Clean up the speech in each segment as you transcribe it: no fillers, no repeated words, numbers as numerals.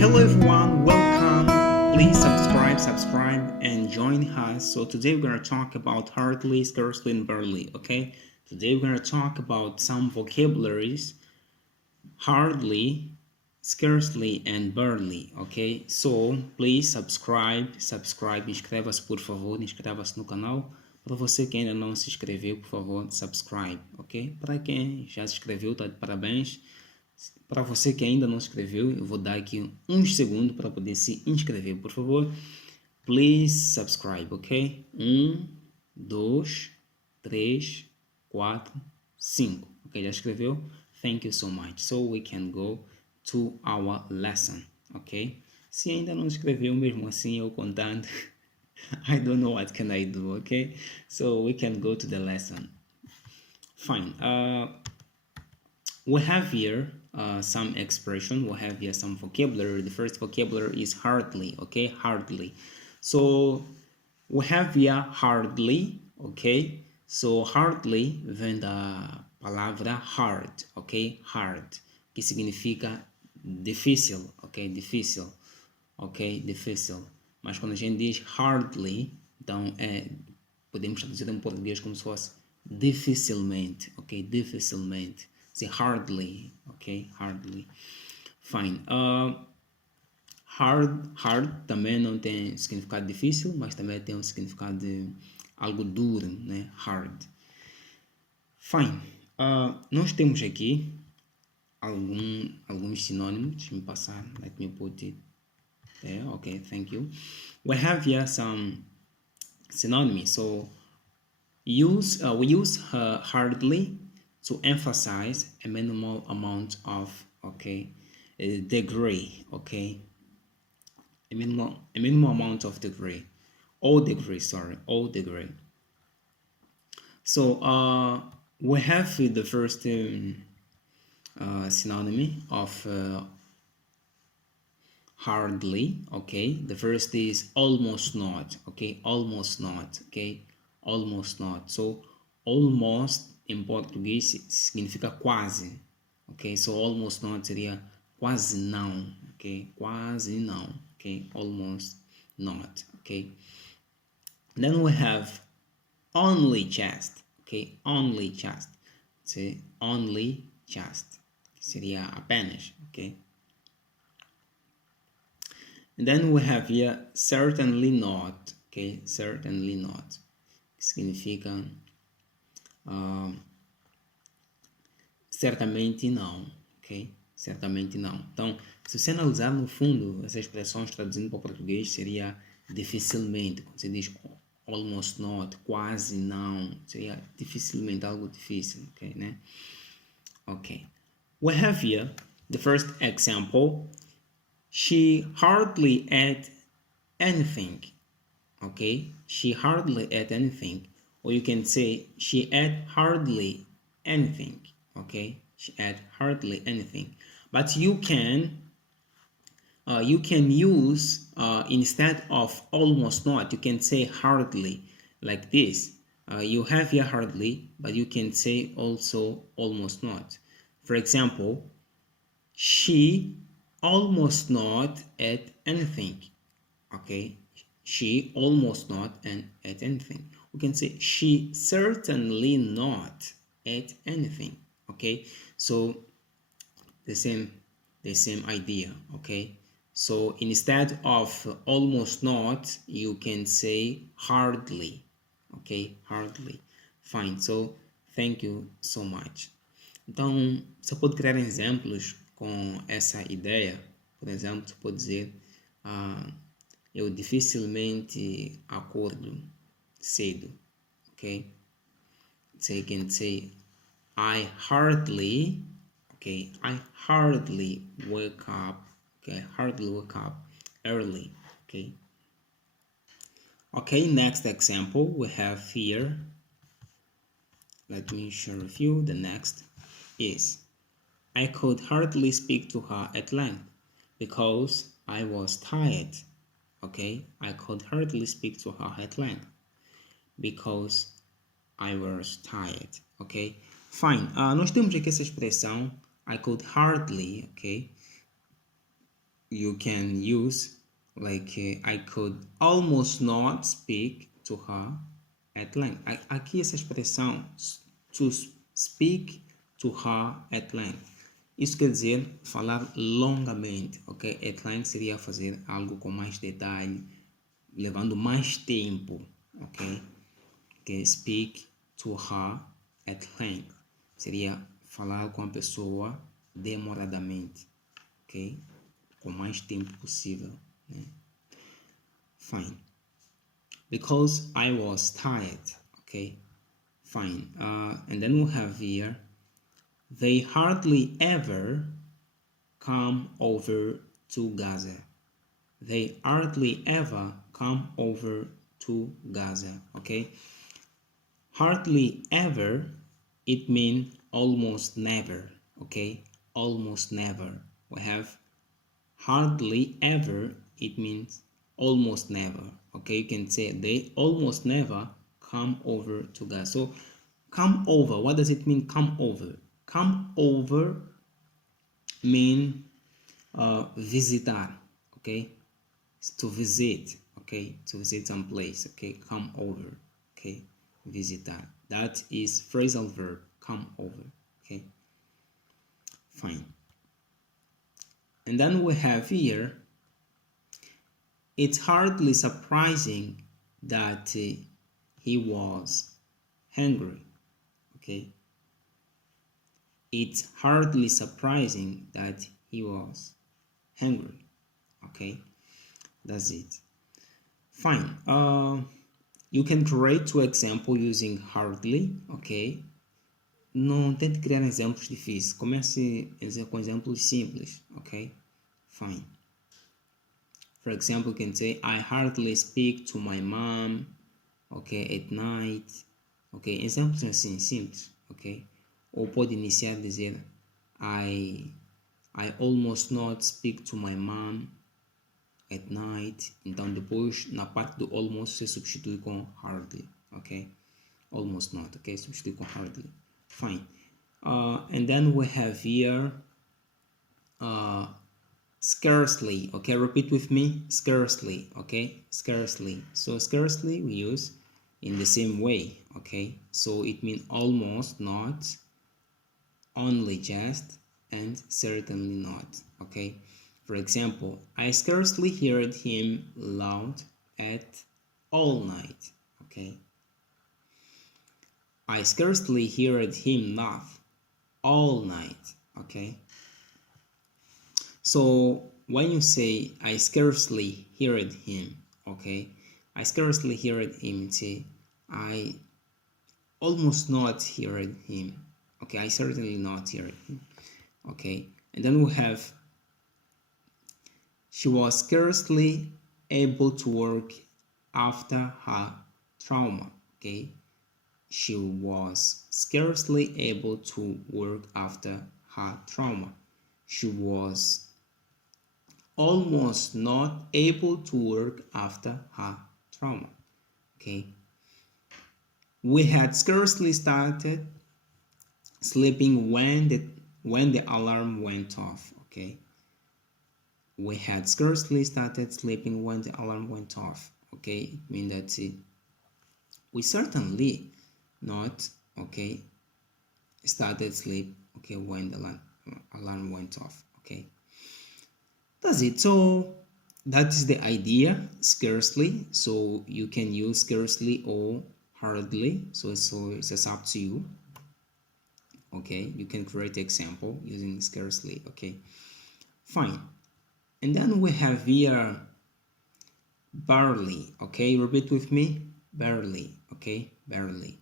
Hello everyone, welcome. Please subscribe and join us. So today we're going to talk about hardly, scarcely and barely, okay? Today we're going to talk about some vocabularies, hardly, scarcely and barely, ok? So please subscribe, inscreva-se por favor, inscreva-se no canal. Para você que ainda não se inscreveu, por favor, subscribe, ok? Para quem já se inscreveu, tá de parabéns. Para você que ainda não se inscreveu, eu vou dar aqui uns segundos para poder se inscrever, por favor. Please subscribe, ok? 2, 3, 4, 5. Ok, já escreveu? Thank you so much. So we can go to our lesson, ok? Se ainda não escreveu, mesmo assim, eu contando, I don't know what can I do, ok? So we can go to the lesson. Fine. We have here some expression. We have here some vocabulary. The first vocabulary is hardly, okay? Hardly. So we have here hardly, okay? So hardly vem da palavra hard, ok? Hard, que significa difícil, ok? Difícil, ok? Difícil. Mas quando a gente diz hardly, então podemos traduzir em português como se fosse dificilmente, ok? Dificilmente. Say hardly, ok? Hardly. Fine. Hard também não tem significado difícil, mas também tem um significado de algo duro, né? Hard. Fine. Nós temos aqui alguns sinônimos. Deixa me passar. Let me put it there. Okay, thank you. We have here some synonyms. So we use hardly to emphasize a minimal amount of, degree, okay? A minimal amount of degree. All degree. So we have the first synonym of hardly, okay? The first is almost not, okay? Almost not, okay? Almost not. So almost em português significa quase, ok? So almost not seria quase não, ok? Quase não, ok? Almost not, ok? Then we have only just, ok? Only just. So only just seria apenas, ok? And then we have here certainly not, ok? Certainly not, que significa certamente não, ok? Certamente não. Então, se você analisar no fundo, essas expressões traduzindo para o português seria dificilmente. Quando você diz almost not, quase não, seria dificilmente, algo difícil, ok, né? Ok. We have here the first example. She hardly ate anything, okay? She hardly ate anything. Or you can say she ate hardly anything, okay? She ate hardly anything. But you can use instead of almost not, you can say hardly like this. You have here hardly, but you can say also almost not. For example, she almost not ate anything, okay? She almost not ate anything. We can say she certainly not ate anything, okay? So the same idea, okay? So instead of almost not, you can say hardly, okay? Hardly. Fine. So thank you so much. Então, você pode criar exemplos com essa ideia. Por exemplo, você pode dizer eu dificilmente acordo cedo, ok? So you can say I hardly wake up, okay? Hardly wake up early, okay? Okay, next example we have here. Let me share with you. The next is I could hardly speak to her at length because I was tired. Okay, I could hardly speak to her at length because I was tired. Ok, fine. Nós temos aqui essa expressão I could hardly, ok? you can use like I could almost not speak to her at length. Aqui essa expressão to speak to her at length. Isso quer dizer falar longamente, ok? At length seria fazer algo com mais detalhe, levando mais tempo, ok? Okay, speak to her at length seria falar com a pessoa demoradamente, ok? Com mais tempo possível, né? Fine. Because I was tired, okay? Fine. And then we'll have here, they hardly ever come over to Gaza. They hardly ever come over to Gaza, okay? Hardly ever, it means almost never, okay? Almost never. We have hardly ever, it means almost never, okay? You can say they almost never come over to Gaza. So come over, what does it mean, come over? Come over mean visitar, okay? To visit, okay? To visit some place, okay? Come over, okay? Visitar. That is phrasal verb, come over, okay? Fine. And then we have here, it's hardly surprising that he was hungry, okay? It's hardly surprising that he was hungry, okay? That's it. Fine. You can create two examples using hardly, ok? Não tente criar exemplos difíceis. Comece com exemplos simples, ok? Fine. For example, you can say, I hardly speak to my mom, ok? At night, ok? Exemplos assim, simples, ok? Ou pode iniciar a dizer, I almost not speak to my mom at night. Então depois na parte do almost você substitui com hardly, ok? Almost not, ok? Substitui com hardly. Fine. And then we have here scarcely, okay? Repeat with me, scarcely, okay? Scarcely. So scarcely we use in the same way, okay? So it means almost not, only just, and certainly not, okay? For example, I scarcely heard him loud at all night, okay? I scarcely heard him laugh all night, okay? So when you say I scarcely heard him, okay? I scarcely heard him, say I almost not heard him, okay? I certainly not heard him, okay? And then we have she was scarcely able to work after her trauma, okay? She was scarcely able to work after her trauma. She was almost not able to work after her trauma, okay? We had scarcely started sleeping when the alarm went off, okay? We had scarcely started sleeping when the alarm went off, okay? It means that we certainly not, okay, started sleep, okay, when the alarm went off, okay? That's it. So that is the idea, scarcely. So you can use scarcely or hardly. So it's just up to you, okay? You can create example using scarcely, okay? Fine. And then we have here barely, okay? Repeat with me, barely, okay? Barely.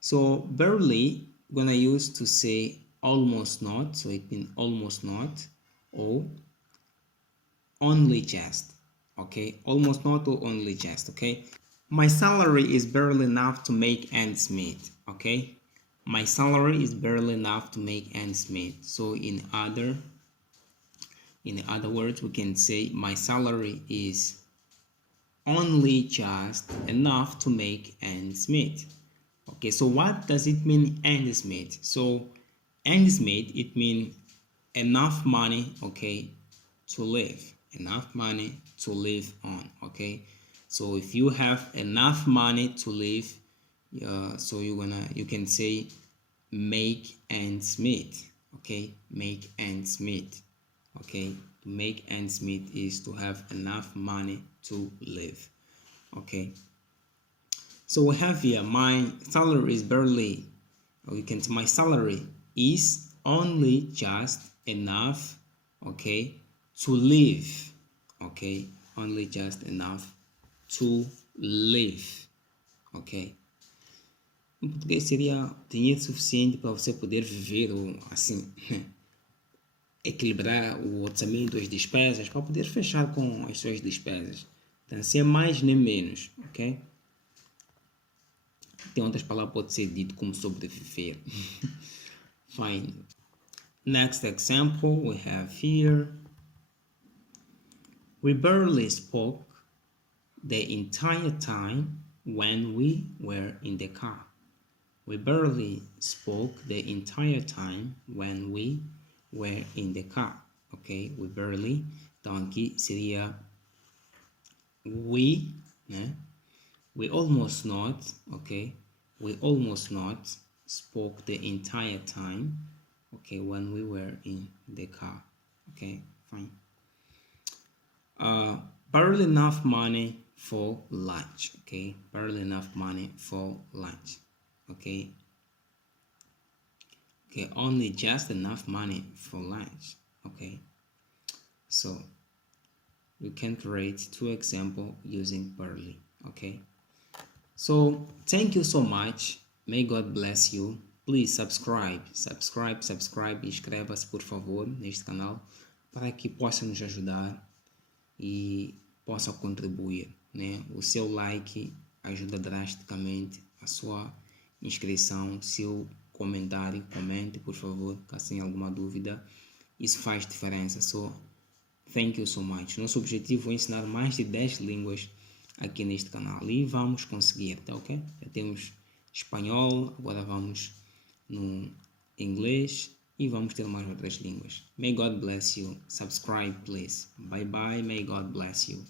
So barely gonna use to say almost not, so it means almost not, or only just, okay? Almost not or only just, okay? My salary is barely enough to make ends meet, okay? My salary is barely enough to make ends meet. So in other words, we can say my salary is only just enough to make ends meet. Okay, so what does it mean, ends meet? So ends meet, it means enough money, okay, to live. Enough money to live on. Okay, so if you have enough money to live, so you can say make ends meet. Okay, make ends meet. Okay, to make ends meet is to have enough money to live. Okay, so we have here my salary is barely, or you can say my salary is only just enough, okay, to live. Okay, only just enough to live. Ok, em português seria dinheiro suficiente para você poder viver, ou assim, equilibrar o orçamento, as despesas, para poder fechar com as suas despesas. Então, se é mais nem menos, ok? Tem outras palavras, pode ser dito como sobreviver. Fine. Next example we have here. We barely spoke the entire time when we were in the car. We barely spoke the entire time when we were in the car. Ok, we barely. Então aqui seria we, né? We almost not, ok? We almost not spoke the entire time, okay, when we were in the car. Okay, fine. Barely enough money for lunch. Okay, barely enough money for lunch. Okay, only just enough money for lunch. Okay, so you can create two examples using barely. Okay, so thank you so much. May God bless you. Please subscribe. Inscreva-se por favor neste canal para que possa nos ajudar e possa contribuir, né? O seu like ajuda drasticamente, a sua inscrição, seu comentário, comente por favor, caso tenha alguma dúvida, isso faz diferença. So, thank you so much. Nosso objetivo é ensinar mais de 10 línguas aqui neste canal e vamos conseguir, tá ok? Já temos espanhol, agora vamos no inglês e vamos ter mais outras línguas. May God bless you. Subscribe, please. Bye bye. May God bless you.